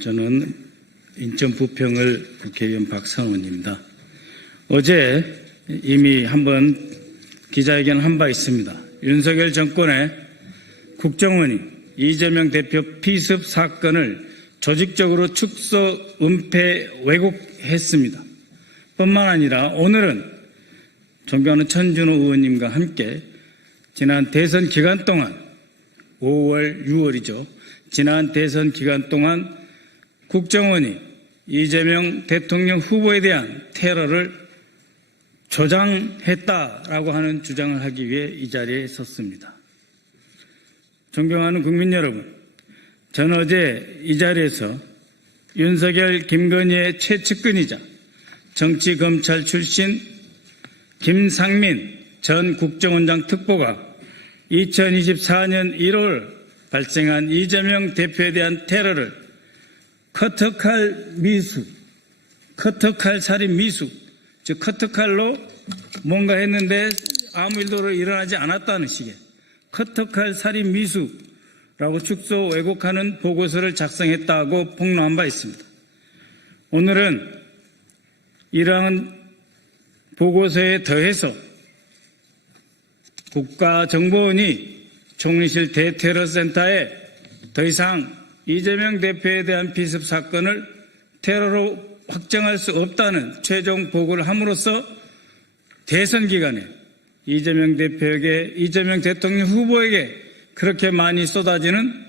저는 인천 부평을 국회의원 박상원입니다. 어제 이미 한번 기자회견을 한 바 있습니다. 윤석열 정권의 국정원이 이재명 대표 피습 사건을 조직적으로 축소, 은폐, 왜곡했습니다. 뿐만 아니라 오늘은 존경하는 천준호 의원님과 함께 지난 대선 기간 동안 5월, 6월이죠. 지난 대선 기간 동안 국정원이 이재명 대통령 후보에 대한 테러를 조장했다라고 하는 주장을 하기 위해 이 자리에 섰습니다. 존경하는 국민 여러분, 저는 어제 이 자리에서 윤석열, 김건희의 최측근이자 정치검찰 출신 김상민 전 국정원장 특보가 2024년 1월 발생한 이재명 대표에 대한 테러를 커터칼 살인 미수, 즉 커터칼로 뭔가 했는데 아무 일도 일어나지 않았다는 식의 커터칼 살인 미수라고 축소 왜곡하는 보고서를 작성했다고 폭로한 바 있습니다. 오늘은 이러한 보고서에 더해서 국가정보원이 총리실 대테러센터에 더 이상 이재명 대표에 대한 피습 사건을 테러로 확정할 수 없다는 최종 보고를 함으로써 대선 기간에 이재명 대표에게, 이재명 대통령 후보에게 그렇게 많이 쏟아지는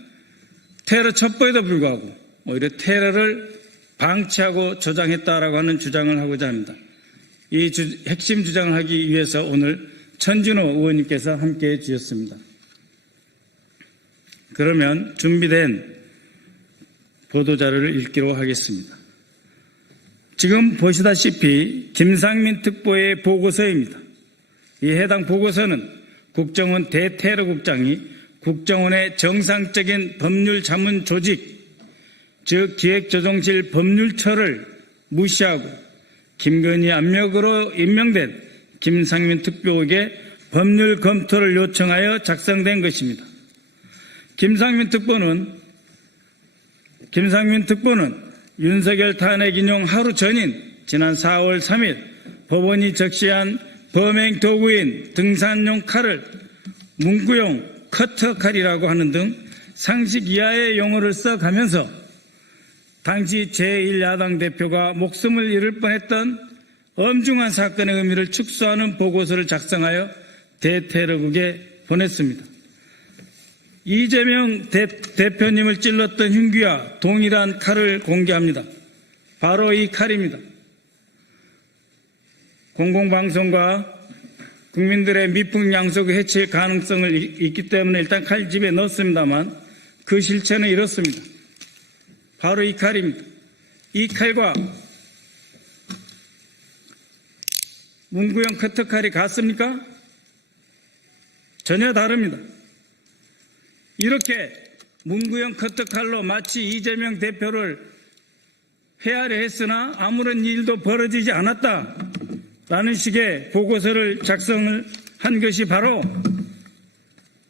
테러 첩보에도 불구하고 오히려 테러를 방치하고 조장했다라고 하는 주장을 하고자 합니다. 이 핵심 주장을 하기 위해서 오늘 천준호 의원님께서 함께해 주셨습니다. 그러면 준비된 보도자료를 읽기로 하겠습니다. 지금 보시다시피 김상민 특보의 보고서입니다. 이 해당 보고서는 국정원 대테러국장이 국정원의 정상적인 법률 자문 조직, 즉 기획조정실 법률처를 무시하고 김건희 압력으로 임명된 김상민 특보에게 법률 검토를 요청하여 작성된 것입니다. 김상민 특보는 윤석열 탄핵 인용 하루 전인 지난 4월 3일 법원이 적시한 범행 도구인 등산용 칼을 문구용 커터칼이라고 하는 등 상식 이하의 용어를 써가면서 당시 제1야당 대표가 목숨을 잃을 뻔했던 엄중한 사건의 의미를 축소하는 보고서를 작성하여 대테러국에 보냈습니다. 이재명 대표님을 찔렀던 흉기와 동일한 칼을 공개합니다. 바로 이 칼입니다. 공공방송과 국민들의 미풍양속을 해칠 가능성을 있기 때문에 일단 칼 집에 넣었습니다만 그 실체는 이렇습니다. 바로 이 칼입니다. 이 칼과 문구형 커터칼이 같습니까? 전혀 다릅니다. 이렇게 문구형 커터칼로 마치 이재명 대표를 헤아려 했으나 아무런 일도 벌어지지 않았다라는 식의 보고서를 작성을 한 것이 바로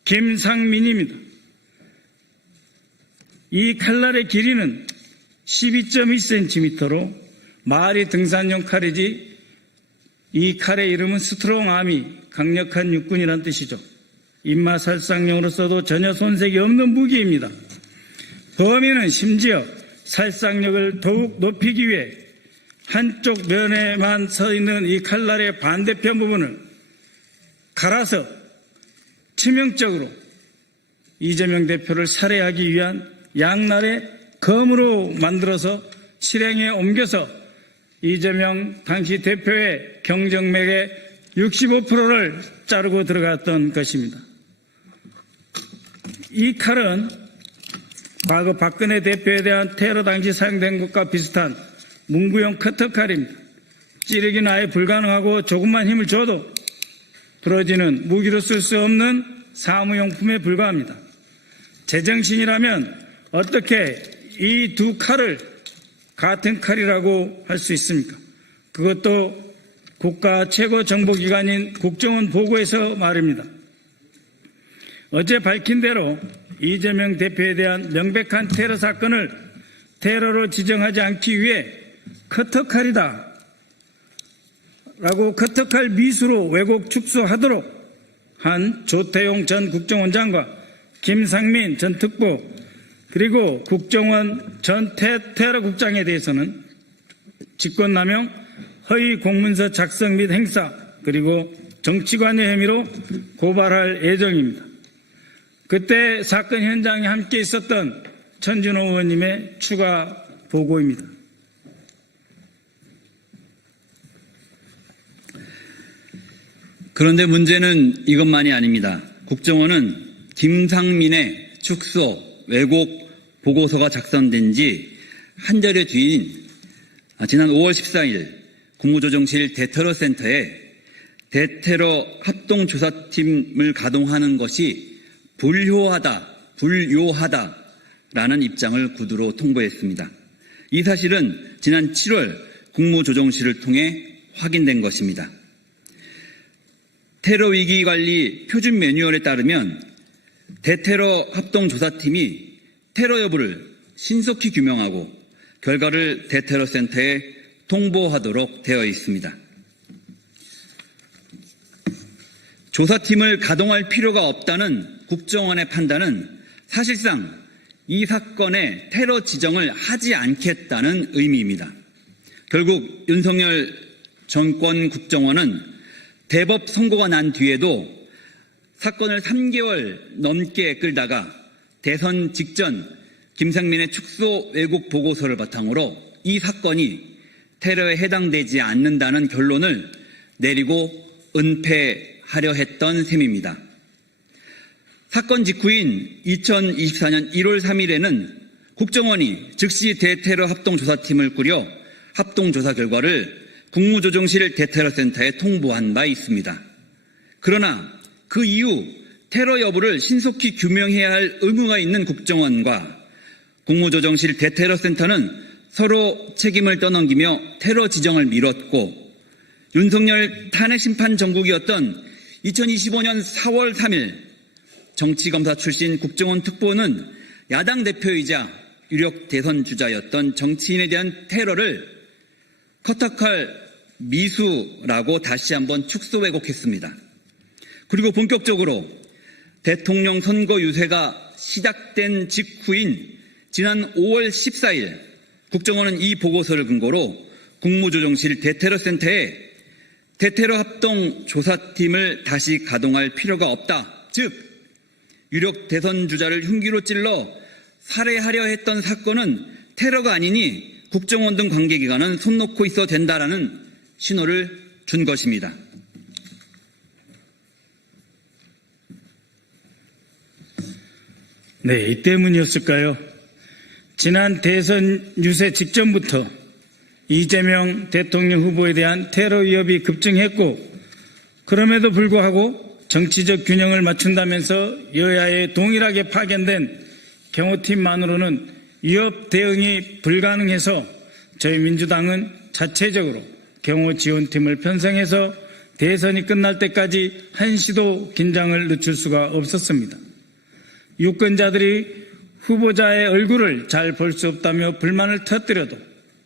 김상민입니다. 이 칼날의 길이는 12.2cm로 말이 등산용 칼이지 이 칼의 이름은 스트롱아미, 강력한 육군이라는 뜻이죠. 입마 살상용으로서도 전혀 손색이 없는 무기입니다. 범인은 심지어 살상력을 더욱 높이기 위해 한쪽 면에만 서 있는 이 칼날의 반대편 부분을 갈아서 치명적으로 이재명 대표를 살해하기 위한 양날의 검으로 만들어서 실행에 옮겨서 이재명 당시 대표의 경정맥의 65%를 자르고 들어갔던 것입니다. 이 칼은 과거 박근혜 대표에 대한 테러 당시 사용된 것과 비슷한 문구용 커터칼입니다. 찌르기는 아예 불가능하고 조금만 힘을 줘도 부러지는 무기로 쓸 수 없는 사무용품에 불과합니다. 제정신이라면 어떻게 이 두 칼을 같은 칼이라고 할 수 있습니까? 그것도 국가 최고 정보기관인 국정원 보고에서 말입니다. 어제 밝힌 대로 이재명 대표에 대한 명백한 테러 사건을 테러로 지정하지 않기 위해 커터칼이다 라고 커터칼 미수로 왜곡 축소하도록 한 조태용 전 국정원장과 김상민 전 특보 그리고 국정원 전 테러국장에 대해서는 직권남용, 허위 공문서 작성 및 행사 그리고 정치관여 혐의로 고발할 예정입니다. 그때 사건 현장에 함께 있었던 천준호 의원님의 추가 보고입니다. 그런데 문제는 이것만이 아닙니다. 국정원은 김상민의 축소, 왜곡 보고서가 작성된 지 한달여 뒤인 지난 5월 14일 국무조정실 대테러센터에 대테러 합동조사팀을 가동하는 것이 불효하다라는 입장을 구두로 통보했습니다. 이 사실은 지난 7월 국무조정실을 통해 확인된 것입니다. 테러 위기 관리 표준 매뉴얼에 따르면 대테러 합동조사팀이 테러 여부를 신속히 규명하고 결과를 대테러센터에 통보하도록 되어 있습니다. 조사팀을 가동할 필요가 없다는 국정원의 판단은 사실상 이 사건의 테러 지정을 하지 않겠다는 의미입니다. 결국 윤석열 정권 국정원은 대법 선고가 난 뒤에도 사건을 3개월 넘게 끌다가 대선 직전 김상민의 축소 왜곡 보고서를 바탕으로 이 사건이 테러에 해당되지 않는다는 결론을 내리고 은폐하려 했던 셈입니다. 사건 직후인 2024년 1월 3일에는 국정원이 즉시 대테러 합동조사팀을 꾸려 합동조사 결과를 국무조정실 대테러센터에 통보한 바 있습니다. 그러나 그 이후 테러 여부를 신속히 규명해야 할 의무가 있는 국정원과 국무조정실 대테러센터는 서로 책임을 떠넘기며 테러 지정을 미뤘고 윤석열 탄핵심판 정국이었던 2025년 4월 3일 정치검사 출신 국정원 특보는 야당 대표이자 유력 대선 주자였던 정치인에 대한 테러를 커터칼 미수라고 다시 한번 축소 왜곡했습니다. 그리고 본격적으로 대통령 선거 유세가 시작된 직후인 지난 5월 14일 국정원은 이 보고서를 근거로 국무조정실 대테러센터에 대테러 합동 조사팀을 다시 가동할 필요가 없다. 즉 유력 대선 주자를 흉기로 찔러 살해하려 했던 사건은 테러가 아니니 국정원 등 관계기관은 손 놓고 있어도 된다라는 신호를 준 것입니다. 네, 이 때문이었을까요? 지난 대선 유세 직전부터 이재명 대통령 후보에 대한 테러 위협이 급증했고 그럼에도 불구하고 정치적 균형을 맞춘다면서 여야에 동일하게 파견된 경호팀만으로는 위협 대응이 불가능해서 저희 민주당은 자체적으로 경호지원팀을 편성해서 대선이 끝날 때까지 한시도 긴장을 늦출 수가 없었습니다. 유권자들이 후보자의 얼굴을 잘 볼 수 없다며 불만을 터뜨려도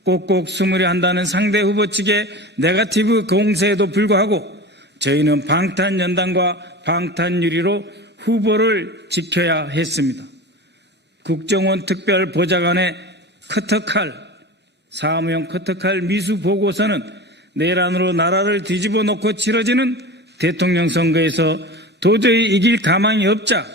꼭꼭 숨으려 한다는 상대 후보 측의 네거티브 공세에도 불구하고 저희는 방탄연단과 방탄유리로 후보를 지켜야 했습니다. 국정원 특별보좌관의 커터칼, 사무용 커터칼 미수 보고서는 내란으로 나라를 뒤집어 놓고 치러지는 대통령 선거에서 도저히 이길 가망이 없자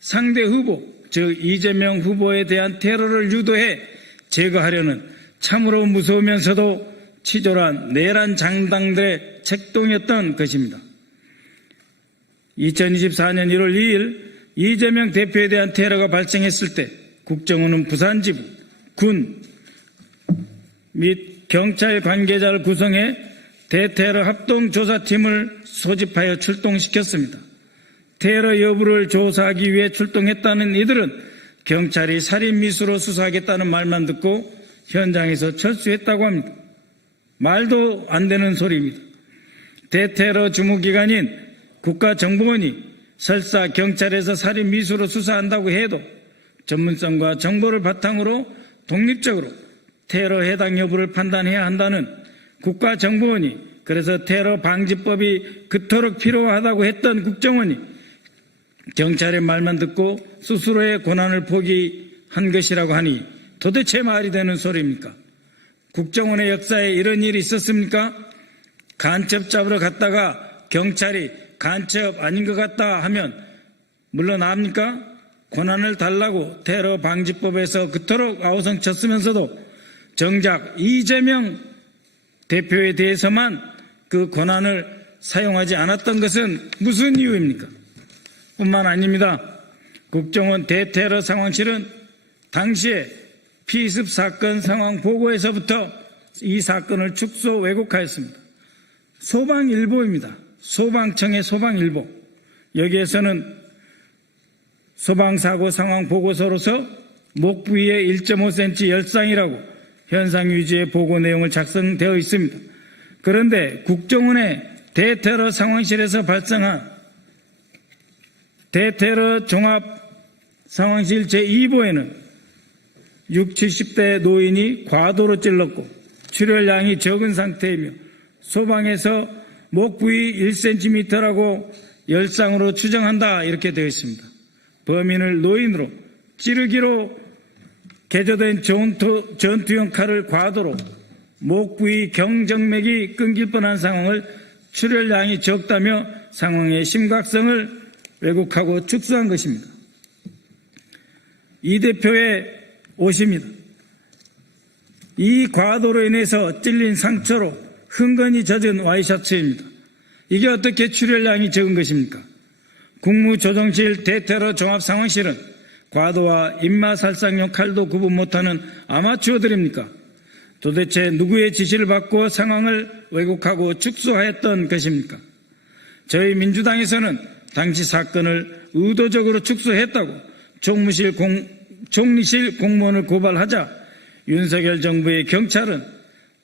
상대 후보, 즉 이재명 후보에 대한 테러를 유도해 제거하려는 참으로 무서우면서도 치졸한 내란 장당들의 책동이었던 것입니다. 2024년 1월 2일 이재명 대표에 대한 테러가 발생했을 때 국정원은 부산지부, 군 및 경찰 관계자를 구성해 대테러 합동조사팀을 소집하여 출동시켰습니다. 테러 여부를 조사하기 위해 출동했다는 이들은 경찰이 살인미수로 수사하겠다는 말만 듣고 현장에서 철수했다고 합니다. 말도 안 되는 소리입니다. 대테러 주무기관인 국가정보원이 설사 경찰에서 살인 미수로 수사한다고 해도 전문성과 정보를 바탕으로 독립적으로 테러 해당 여부를 판단해야 한다는 국가정보원이, 그래서 테러 방지법이 그토록 필요하다고 했던 국정원이 경찰의 말만 듣고 스스로의 권한을 포기한 것이라고 하니 도대체 말이 되는 소리입니까? 국정원의 역사에 이런 일이 있었습니까? 간첩 잡으러 갔다가 경찰이 간첩 아닌 것 같다 하면 물러납니까? 권한을 달라고 테러 방지법에서 그토록 아우성 쳤으면서도 정작 이재명 대표에 대해서만 그 권한을 사용하지 않았던 것은 무슨 이유입니까? 뿐만 아닙니다. 국정원 대테러 상황실은 당시에 피습 사건 상황 보고에서부터 이 사건을 축소 왜곡하였습니다. 소방일보입니다. 소방청의 소방일보. 여기에서는 소방사고 상황 보고서로서 목 부위에 1.5cm 열상이라고 현상 유지의 보고 내용을 작성되어 있습니다. 그런데 국정원의 대테러 상황실에서 발생한 대테러 종합 상황실 제2보에는 60, 70대 노인이 과도로 찔렀고 출혈량이 적은 상태이며 소방에서 목 부위 1cm라고 열상으로 추정한다, 이렇게 되어 있습니다. 범인을 노인으로 찌르기로 개조된 전투용 칼을 과도로 목 부위 경정맥이 끊길 뻔한 상황을 출혈량이 적다며 상황의 심각성을 왜곡하고 축소한 것입니다. 이 대표의 옷입니다. 이 과도로 인해서 찔린 상처로 흥건히 젖은 와이셔츠입니다. 이게 어떻게 출혈량이 적은 것입니까? 국무조정실 대테러 종합상황실은 과도와 입마살상용 칼도 구분 못하는 아마추어들입니까? 도대체 누구의 지시를 받고 상황을 왜곡하고 축소하였던 것입니까? 저희 민주당에서는 당시 사건을 의도적으로 축소했다고 총리실 공무원을 고발하자 윤석열 정부의 경찰은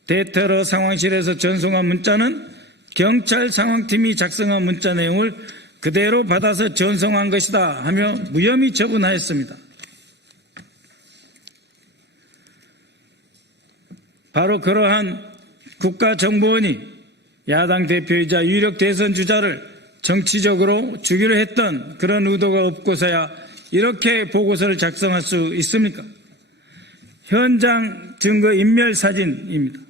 대테러 상황실에서 전송한 문자는 경찰 상황팀이 작성한 문자 내용을 그대로 받아서 전송한 것이다 하며 무혐의 처분하였습니다. 바로 그러한 국가정보원이 야당 대표이자 유력 대선 주자를 정치적으로 죽이려 했던 그런 의도가 없고서야 이렇게 보고서를 작성할 수 있습니까? 현장 증거 인멸 사진입니다.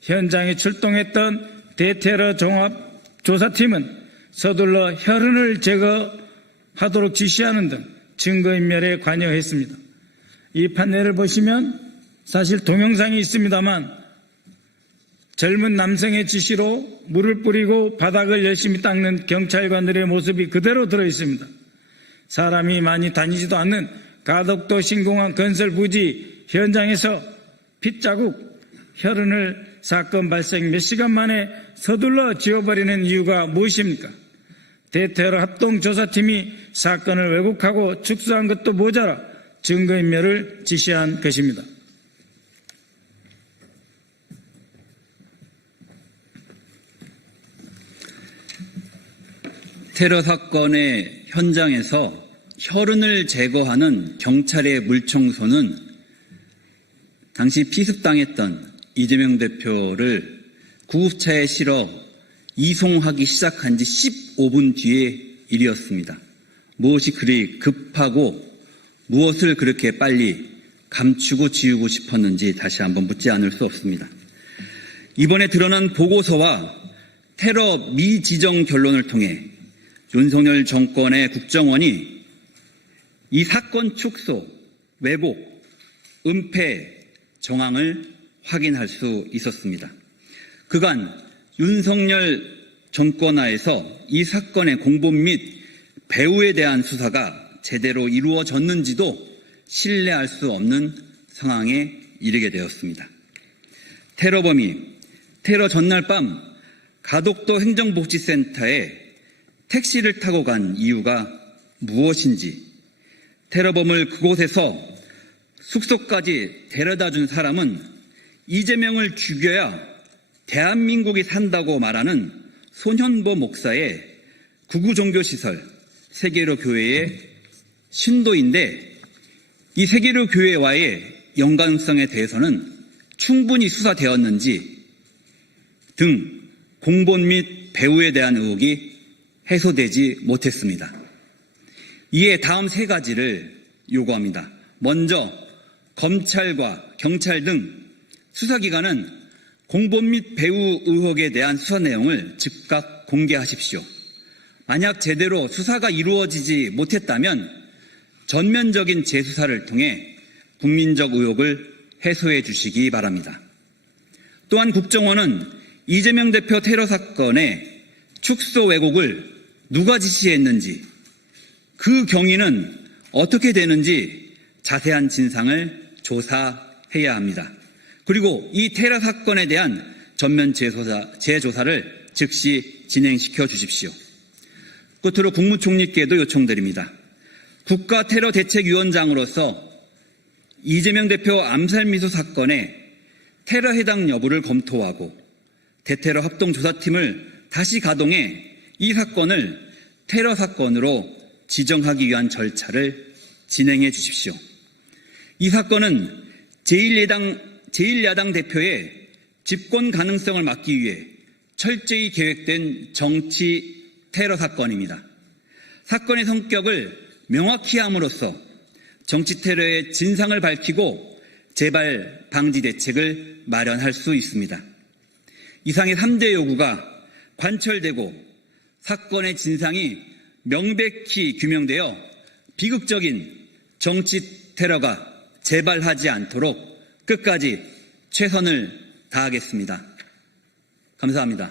현장에 출동했던 대테러 종합조사팀은 서둘러 혈흔을 제거하도록 지시하는 등 증거인멸에 관여했습니다. 이 판례를 보시면 사실 동영상이 있습니다만 젊은 남성의 지시로 물을 뿌리고 바닥을 열심히 닦는 경찰관들의 모습이 그대로 들어있습니다. 사람이 많이 다니지도 않는 가덕도 신공항 건설 부지 현장에서 핏자국, 혈흔을 사건 발생 몇 시간 만에 서둘러 지워버리는 이유가 무엇입니까? 대테러 합동조사팀이 사건을 왜곡하고 축소한 것도 모자라 증거인멸을 지시한 것입니다. 테러 사건의 현장에서 혈흔을 제거하는 경찰의 물청소는 당시 피습당했던 이재명 대표를 구급차에 실어 이송하기 시작한 지 15분 뒤의 일이었습니다. 무엇이 그리 급하고 무엇을 그렇게 빨리 감추고 지우고 싶었는지 다시 한번 묻지 않을 수 없습니다. 이번에 드러난 보고서와 테러 미지정 결론을 통해 윤석열 정권의 국정원이 이 사건 축소, 왜곡, 은폐 정황을 확인할 수 있었습니다. 그간 윤석열 정권 하에서 이 사건의 공범 및 배후에 대한 수사가 제대로 이루어졌는지도 신뢰할 수 없는 상황에 이르게 되었습니다. 테러범이 테러 전날 밤 가덕도 행정복지센터에 택시를 타고 간 이유가 무엇인지, 테러범을 그곳에서 숙소까지 데려다 준 사람은 이재명을 죽여야 대한민국이 산다고 말하는 손현보 목사의 구구종교시설 세계로 교회의 신도인데 이 세계로 교회와의 연관성에 대해서는 충분히 수사되었는지 등 공본 및 배후에 대한 의혹이 해소되지 못했습니다. 이에 다음 세 가지를 요구합니다. 먼저 검찰과 경찰 등 수사기관은 공본 및 배후 의혹에 대한 수사 내용을 즉각 공개하십시오. 만약 제대로 수사가 이루어지지 못했다면 전면적인 재수사를 통해 국민적 의혹을 해소해 주시기 바랍니다. 또한 국정원은 이재명 대표 테러 사건의 축소 왜곡을 누가 지시했는지, 그 경위는 어떻게 되는지 자세한 진상을 조사해야 합니다. 그리고 이 테러 사건에 대한 전면 재조사를 즉시 진행시켜 주십시오. 끝으로 국무총리께도 요청드립니다. 국가테러대책위원장으로서 이재명 대표 암살미수 사건의 테러 해당 여부를 검토하고 대테러 합동조사팀을 다시 가동해 이 사건을 테러 사건으로 지정하기 위한 절차를 진행해 주십시오. 이 사건은 제1야당 대표의 집권 가능성을 막기 위해 철저히 계획된 정치 테러 사건입니다. 사건의 성격을 명확히 함으로써 정치 테러의 진상을 밝히고 재발 방지 대책을 마련할 수 있습니다. 이상의 3대 요구가 관철되고 사건의 진상이 명백히 규명되어 비극적인 정치 테러가 재발하지 않도록 끝까지 최선을 다하겠습니다. 감사합니다.